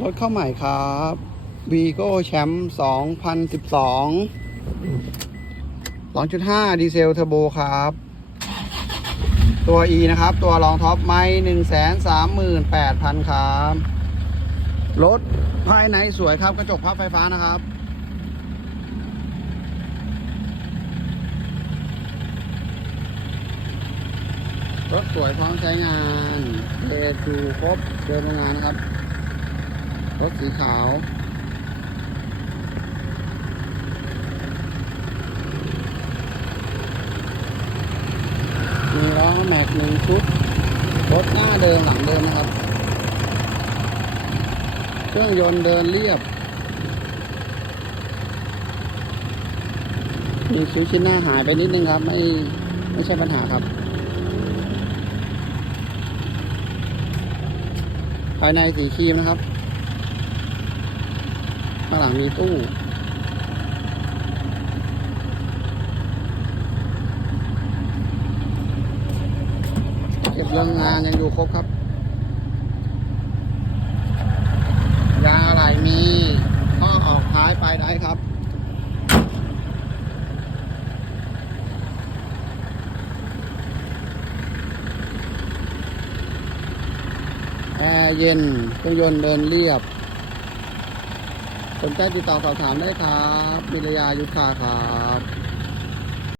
รถเข้าใหม่ครับ Vigo Champ 2012 2.5ดีเซลเทอร์โบครับ ตัว E นะครับ ตัวรองท็อปไม้138,000ครับ รถภายในสวยครับ กระจกพับไฟฟ้านะครับรถสวยพร้อมใช้งานเอทูครบเดินโรงงานนะครับ รถสีขาวมีล้อแม็กหนึ่งชุด รถหน้าเดิมหลังเดิมนะครับ เครื่องยนต์เดินเรียบ มีชิ้วชิ้นหน้าหายไปนิดนึงครับ ไม่ไม่ใช่ปัญหาครับ ภายในสีครีมนะครับางหลังมีตู้เก็บเรื่องงานยังอยู่ครบครับยางอะไรมีท่อออกท้ายไปได้ครับแอร์เย็นเครื่องยนต์เดินเรียบ สนใจติดต่อสอบถามได้ครับมิรยายุทธาครับ